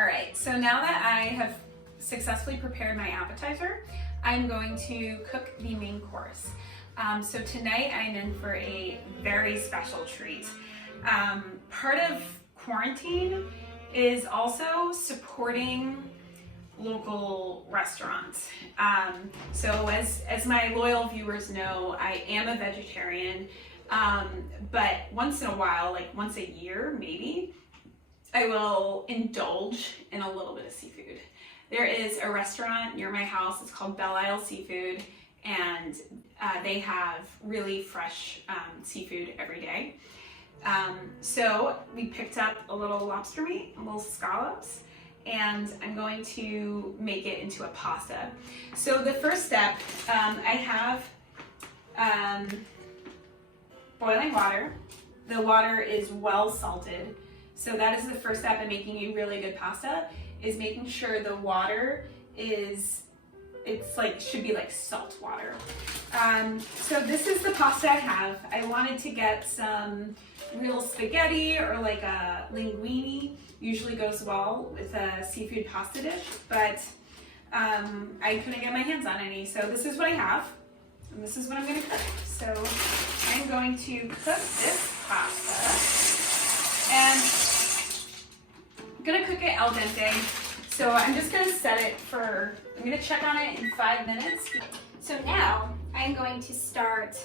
All right, so now that I have successfully prepared my appetizer, I'm going to cook the main course. So tonight I'm in for a very special treat. Part of quarantine is also supporting local restaurants. So as my loyal viewers know, I am a vegetarian, but once in a while, like once a year maybe, I will indulge in a little bit of seafood. There is a restaurant near my house, it's called Belle Isle Seafood, and they have really fresh seafood every day. So we picked up a little lobster meat, a little scallops, and I'm going to make it into a pasta. So the first step, I have boiling water. The water is well salted. So that is the first step in making a really good pasta, is making sure the water should be like salt water. So this is the pasta I have. I wanted to get some real spaghetti or like a linguine. Usually goes well with a seafood pasta dish, but I couldn't get my hands on any. So this is what I have, and this is what I'm gonna cook. So I'm going to cook this pasta, and I'm gonna cook it al dente. So I'm just gonna I'm gonna check on it in 5 minutes. So now I'm going to start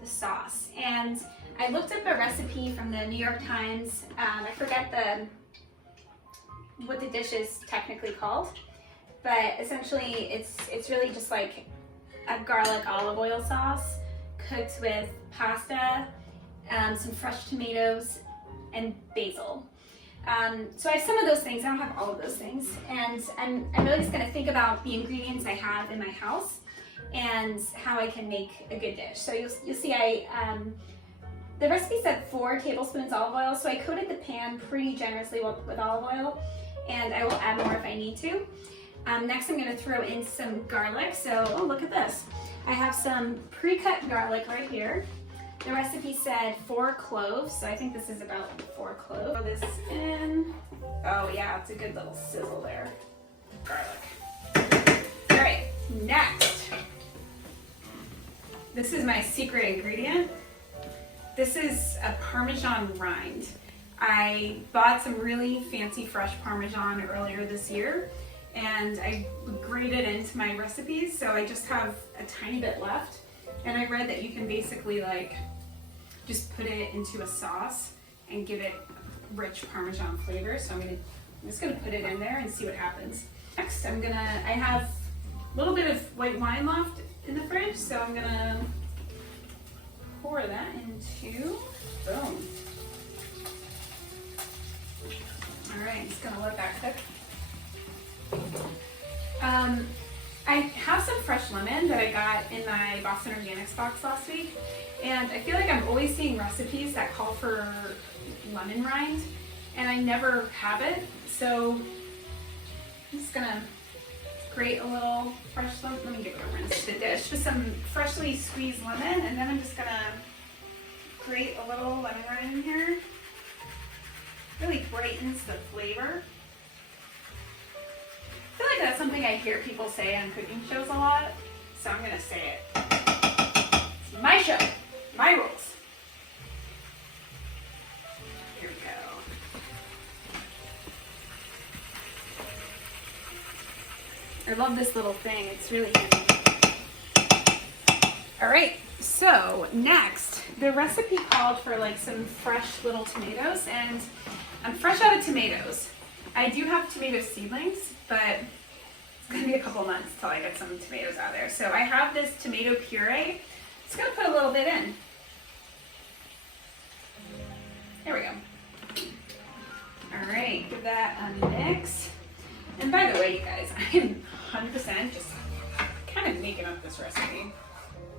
the sauce. And I looked up a recipe from the New York Times. I forget what the dish is technically called, but essentially it's really just like a garlic olive oil sauce cooked with pasta, some fresh tomatoes, and basil. So I have some of those things. I don't have all of those things, and I'm really just going to think about the ingredients I have in my house and how I can make a good dish. So you'll see the recipe said 4 tablespoons olive oil, so I coated the pan pretty generously with olive oil, and I will add more if I need to. Next I'm going to throw in some garlic. So, oh, look at this. I have some pre-cut garlic right here. The recipe said 4 cloves, so I think this is about 4 cloves. Throw this in. Oh yeah, it's a good little sizzle there. Garlic. All right, next. This is my secret ingredient. This is a Parmesan rind. I bought some really fancy fresh Parmesan earlier this year, and I grated it into my recipes, so I just have a tiny bit left. And I read that you can basically like just put it into a sauce and give it rich Parmesan flavor. So I'm just gonna put it in there and see what happens. Next, I have a little bit of white wine left in the fridge, so I'm gonna pour that into, boom. All right, just gonna let that cook. I have some fresh lemon that I got in my Boston Organics box last week, and I feel like I'm always seeing recipes that call for lemon rind, and I never have it, so I'm just gonna grate a little fresh lemon. Let me give it a rinse the dish with some freshly squeezed lemon, and then I'm just gonna grate a little lemon rind in here. Really brightens the flavor. I feel like that's something I hear people say on cooking shows a lot, so I'm gonna say it. It's my show, my rules. Here we go. I love this little thing, it's really handy. All right, so next, the recipe called for like some fresh little tomatoes, and I'm fresh out of tomatoes. I do have tomato seedlings, but it's gonna be a couple months till I get some tomatoes out of there. So I have this tomato puree. Just gonna put a little bit in. There we go. All right, give that a mix. And by the way, you guys, I'm 100% just kind of making up this recipe.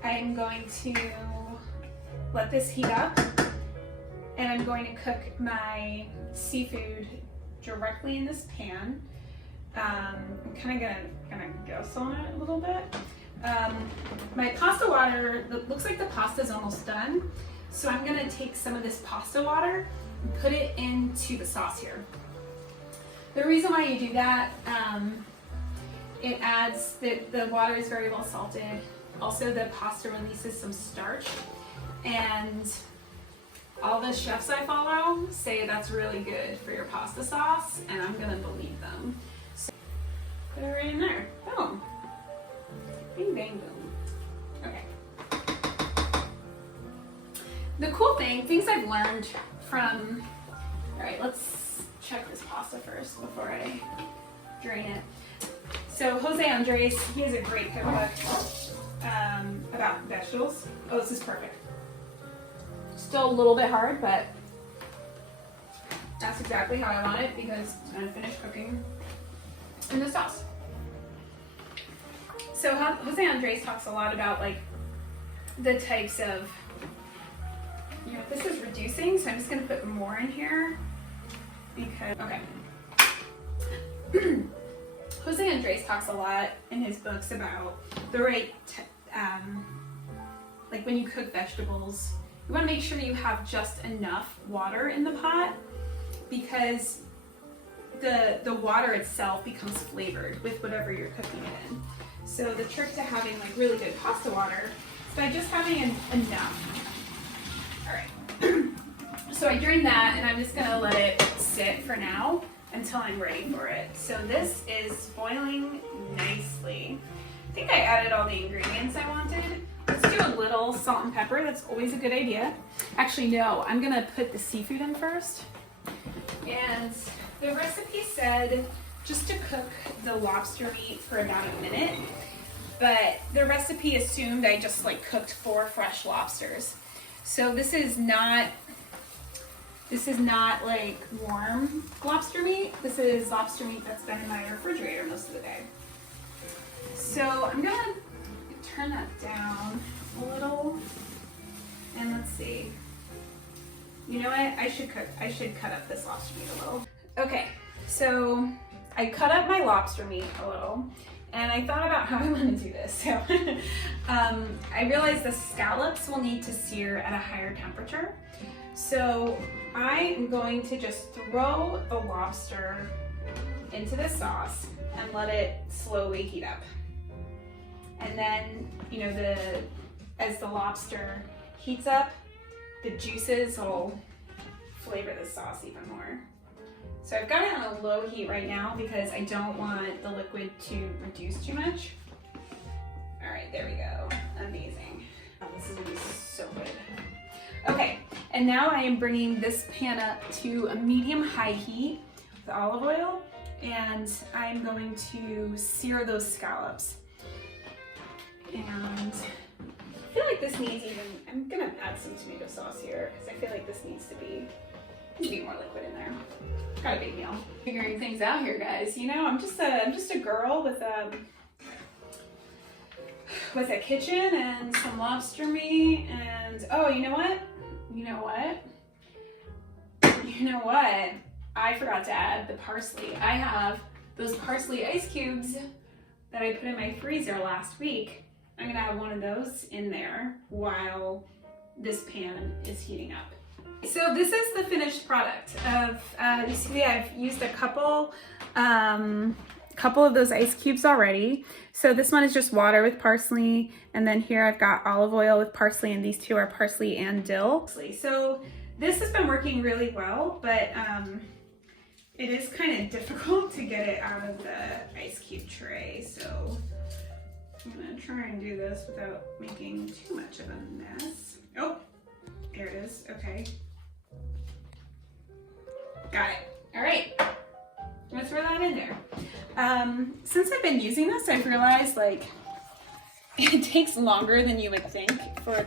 I'm going to let this heat up, and I'm going to cook my seafood directly in this pan. I'm kind of gonna ghost on it a little bit. My pasta water, looks like the pasta's almost done, so I'm gonna take some of this pasta water and put it into the sauce here. The reason why you do that, it adds, the water is very well salted. Also the pasta releases some starch, and all the chefs I follow say that's really good for your pasta sauce, and I'm gonna believe them. So put it right in there, boom. Bing, bang, boom. Okay. The cool thing, things I've learned from, all right, let's check this pasta first before I drain it. So Jose Andres, he has a great cookbook about vegetables. Oh, this is perfect. Still a little bit hard, but that's exactly how I want it because it's gonna finish cooking in the sauce. So Jose Andres talks a lot about like the types of, you know, this is reducing, so I'm just gonna put more in here because, okay. Jose Andres talks a lot in his books about the right, like when you cook vegetables, you want to make sure you have just enough water in the pot because the water itself becomes flavored with whatever you're cooking it in. So the trick to having like really good pasta water is by just having enough. All right. So I drained that and I'm just gonna let it sit for now until I'm ready for it. So this is boiling nicely. I think I added all the ingredients I wanted. Let's do a little salt and pepper. That's always a good idea. Actually, no, I'm gonna put the seafood in first. And the recipe said just to cook the lobster meat for about a minute, but the recipe assumed I just like cooked 4 fresh lobsters. So this is not like warm lobster meat. This is lobster meat that's been in my refrigerator most of the day. So I'm gonna turn that down a little, and let's see. You know what? I should cut up this lobster meat a little. Okay, so I cut up my lobster meat a little, and I thought about how I want to do this. So I realized the scallops will need to sear at a higher temperature. So I am going to just throw the lobster into the sauce and let it slowly heat up. And then, you know, as the lobster heats up, the juices will flavor the sauce even more. So I've got it on a low heat right now because I don't want the liquid to reduce too much. All right, there we go. Amazing. Oh, this is gonna be so good. Okay, and now I am bringing this pan up to a medium-high heat with olive oil, and I'm going to sear those scallops. And I feel like this needs I'm gonna add some tomato sauce here because I feel like this needs to be more liquid in there. Got a big meal. Figuring things out here, guys. You know, I'm just a girl with a kitchen and some lobster meat and, oh, you know what? I forgot to add the parsley. I have those parsley ice cubes that I put in my freezer last week. I'm gonna have one of those in there while this pan is heating up. So this is the finished product of, you see I've used a couple of those ice cubes already. So this one is just water with parsley, and then here I've got olive oil with parsley, and these two are parsley and dill. So this has been working really well, but it is kind of difficult to get it out of the ice cube tray. So I'm gonna try and do this without making too much of a mess. Oh, there it is, okay. Got it, all right. I'm gonna throw that in there. Since I've been using this, I've realized like it takes longer than you would think for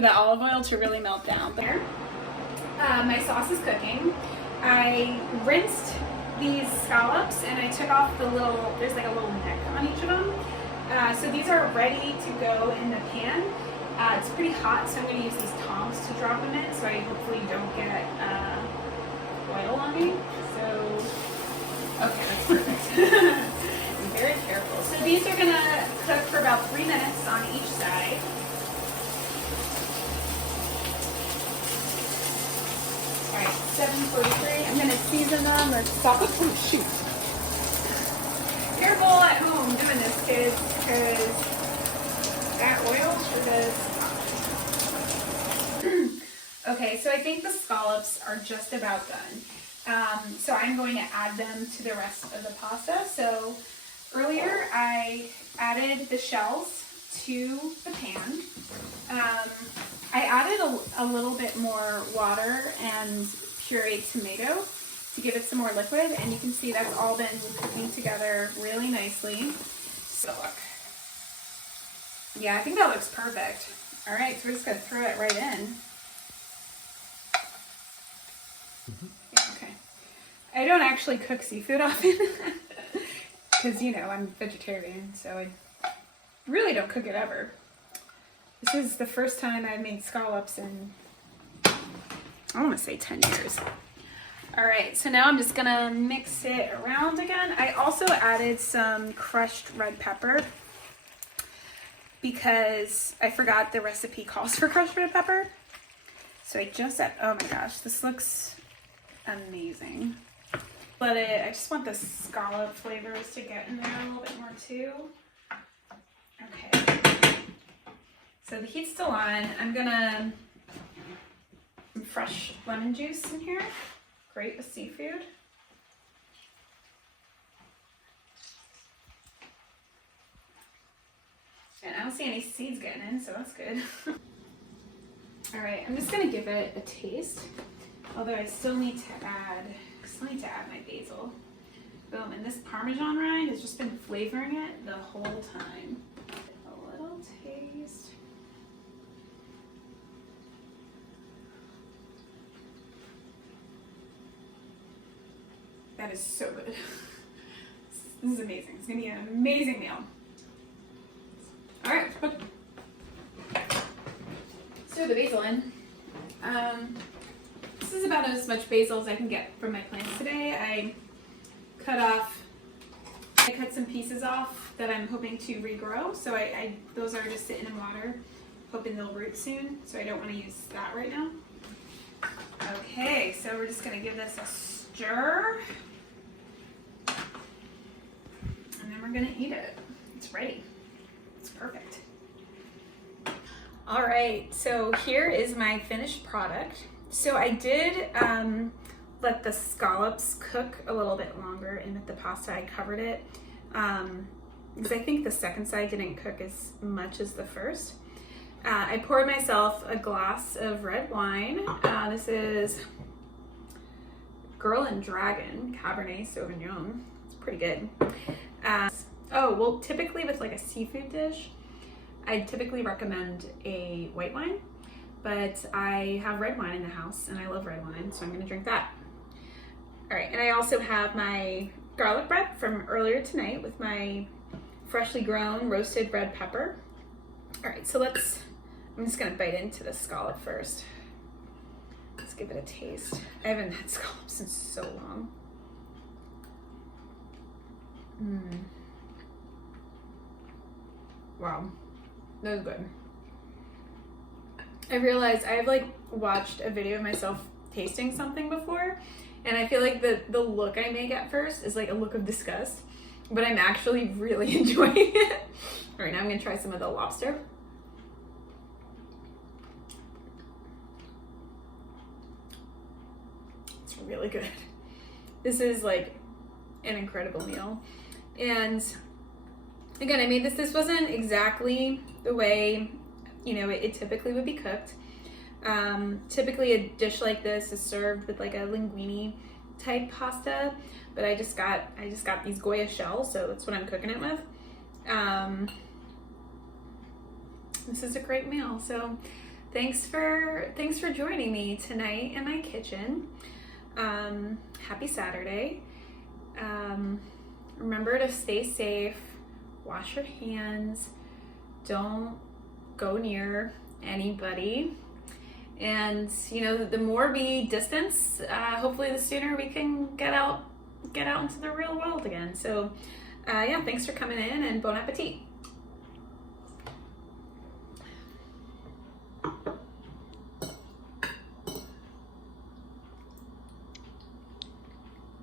the olive oil to really melt down. There, my sauce is cooking. I rinsed these scallops and I took off there's like a little neck on each of them. So these are ready to go in the pan. It's pretty hot, so I'm going to use these tongs to drop them in so I hopefully don't get oil on me. So, okay, that's perfect. Be very careful. So these are going to cook for about 3 minutes on each side. All right, 7:43. I'm going to season in them or scallops. Oh shoot. Careful at home doing this, kids, because that oil sure does. Okay, so I think the scallops are just about done. So I'm going to add them to the rest of the pasta. So earlier I added the shells to the pan. I added a little bit more water and pureed tomato to give it some more liquid, and you can see that's all been cooking together really nicely. So look. Yeah, I think that looks perfect. All right, so we're just gonna throw it right in. Yeah, okay. I don't actually cook seafood often because, you know, I'm vegetarian, so I really don't cook it ever. This is the first time I've made scallops in, I want to say 10 years. All right, so now I'm just gonna mix it around again. I also added some crushed red pepper because I forgot the recipe calls for crushed red pepper. So I just add, oh my gosh, this looks amazing. I just want the scallop flavors to get in there a little bit more too. Okay, so the heat's still on. I'm gonna some fresh lemon juice in here. Great with seafood. And I don't see any seeds getting in, so that's good. All right, I'm just gonna give it a taste. Although I still need to add my basil. Boom, and this Parmesan rind has just been flavoring it the whole time. A little taste. That is so good. This is amazing. It's gonna be an amazing meal. All right, so the basil in. This is about as much basil as I can get from my plants today. I cut some pieces off that I'm hoping to regrow. So those are just sitting in water, hoping they'll root soon. So I don't want to use that right now. Okay, so we're just gonna give this a stir. And then we're gonna eat it. It's ready. It's perfect. All right, so here is my finished product. So I did let the scallops cook a little bit longer, and with the pasta I covered it because I think the second side didn't cook as much as the first. I poured myself a glass of red wine. This is Girl and Dragon Cabernet Sauvignon. It's pretty good. Oh, well, typically with like a seafood dish, I typically recommend a white wine, but I have red wine in the house and I love red wine, so I'm gonna drink that. All right, and I also have my garlic bread from earlier tonight with my freshly grown roasted red pepper. All right, so I'm just gonna bite into the scallop first. Let's give it a taste. I haven't had scallops in so long. Wow, that was good. I realized I've like watched a video of myself tasting something before, and I feel like the look I make at first is like a look of disgust, but I'm actually really enjoying it. All right, now I'm gonna try some of the lobster. It's really good. This is like an incredible meal. And again, I made this wasn't exactly the way, you know, it typically would be cooked. Typically a dish like this is served with like a linguine type pasta, but I just got these Goya shells, so that's what I'm cooking it with. This is a great meal. So thanks for joining me tonight in my kitchen. Happy Saturday. Remember to stay safe, wash your hands, don't go near anybody, and you know, the more we distance, hopefully the sooner we can get out into the real world again. So yeah, thanks for coming in, and bon appetit.